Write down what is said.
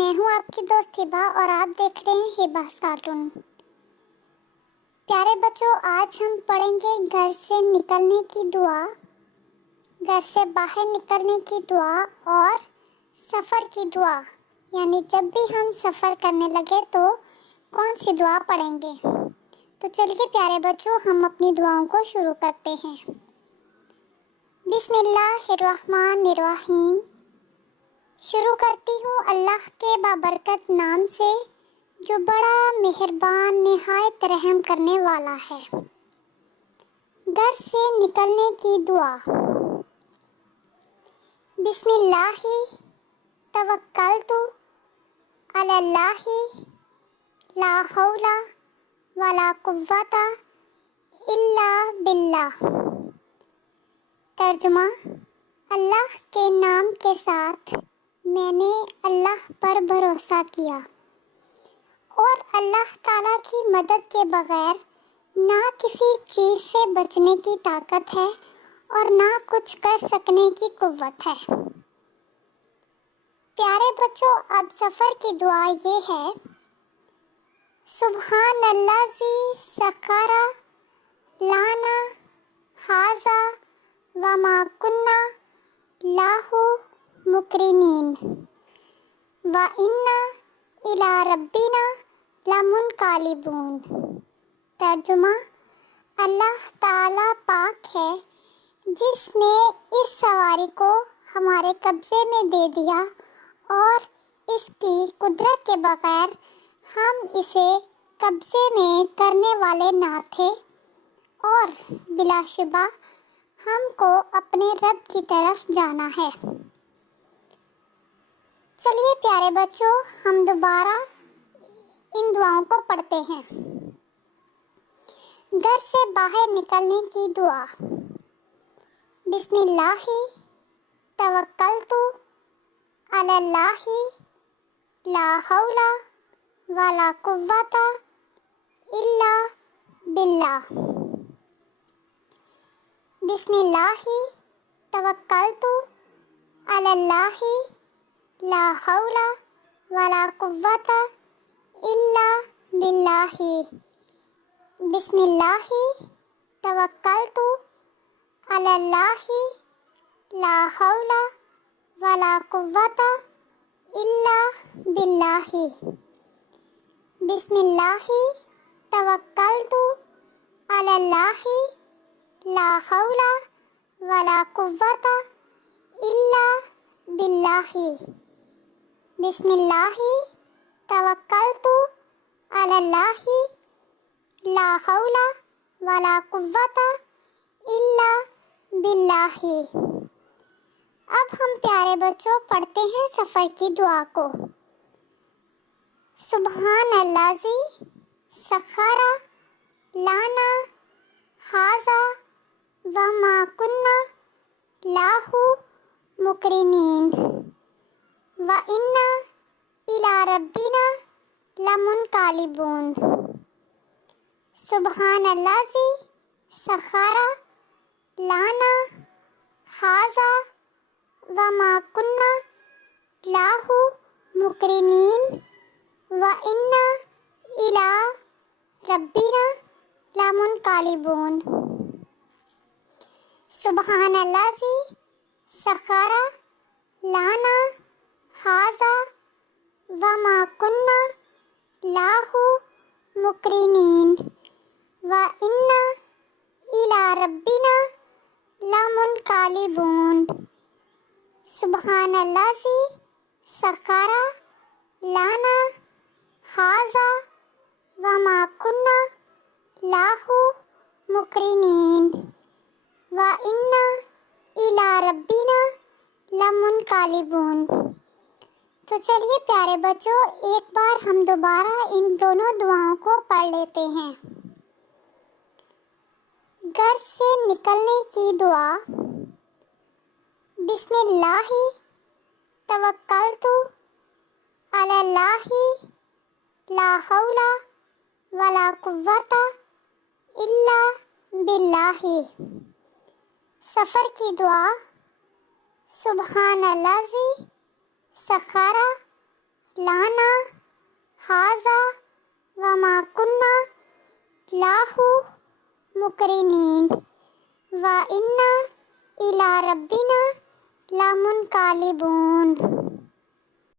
میں ہوں آپ کی دوست ہبا اور آپ دیکھ رہے ہیں ہباز کارٹون۔ پیارے بچوں، آج ہم پڑھیں گے گھر سے نکلنے کی دعا، گھر سے باہر نکلنے کی دعا اور سفر کی دعا، یعنی جب بھی ہم سفر کرنے لگے تو کون سی دعا پڑھیں گے۔ تو چلیے پیارے بچوں، ہم اپنی دعاؤں کو شروع کرتے ہیں۔ بسم اللہ الرحمن الرحیم۔ شروع کرتی ہوں اللہ کے بابرکت نام سے جو بڑا مہربان نہایت رحم کرنے والا ہے۔ گھر سے نکلنے کی دعا۔ بسم اللہ توکلت علی اللہ لا حول ولا قوت الا باللہ۔ ترجمہ: اللہ کے نام کے ساتھ میں نے اللہ پر بھروسہ کیا اور اللہ تعالیٰ کی مدد کے بغیر نہ کسی چیز سے بچنے کی طاقت ہے اور نہ کچھ کر سکنے کی قوت ہے۔ پیارے بچوں، اب سفر کی دعا یہ ہے: سبحان الذی سخر لنا ھذا وما کنا لہ مقرنین وَإِنَّا إِلَىٰ رَبِّنَا لَمُنْقَلِبُونَ۔ ترجمہ: اللہ تعالیٰ پاک ہے جس نے اس سواری کو ہمارے قبضے میں دے دیا اور اس کی قدرت کے بغیر ہم اسے قبضے میں کرنے والے نہ تھے، اور بلا شبہ ہم کو اپنے رب کی طرف جانا ہے۔ چلیے پیارے بچوں، ہم دوبارہ ان دعاؤں کو پڑھتے ہیں۔ گھر سے باہر نکلنے کی دعا۔ بسم اللہ توکلت علی اللہ لا حول ولا قوت الا باللہ۔ بسم اللہ توکلت علی اللہ لا حول ولا قوت الا باللہ۔ بسم اللہ توکلت علی اللہ لا حول ولا قوت الا باللہ۔ بسم اللہ توکلت علی اللہ لا حول ولا قوت الا باللہ۔ بسم اللہ توکلت علی اللہ لا حول ولا قوت الا باللہ۔ اب ہم پیارے بچوں پڑھتے ہیں سفر کی دعا کو۔ سبحان الذی سخر لنا ھذا وما کنا لہ مقرنین وَإِنَّا إِلَىٰ رَبِّنَا لَمُنْقَلِبُونَ۔ سبحان الذی سخر لنا ھذا وما کنا لہ مقرنین وَإِنَّا إِلَىٰ رَبِّنَا لَمُنْقَلِبُونَ۔ سبحان الذی سخر لنا ھذا وما کنا لہ مقرنین وَإِنَّا إِلَىٰ رَبِّنَا لَمُنْقَلِبُونَ۔ سبحان الذی سخر لنا ھذا وما کنا لہ مقرنین وَإِنَّا إِلَىٰ رَبِّنَا لَمُنْقَلِبُونَ۔ تو چلیے پیارے بچوں، ایک بار ہم دوبارہ ان دونوں دعاؤں کو پڑھ لیتے ہیں۔ گھر سے نکلنے کی دعا۔ بسم اللہ توکلت علی اللہ لا حول ولا قوت الا باللہ۔ سفر کی دعا۔ سبحان الذی سخر لانا ہاذا وما کننا لاہو مقرنین وَإِنَّا إِلَىٰ رَبِّنَا لَمُنْقَلِبُونَ۔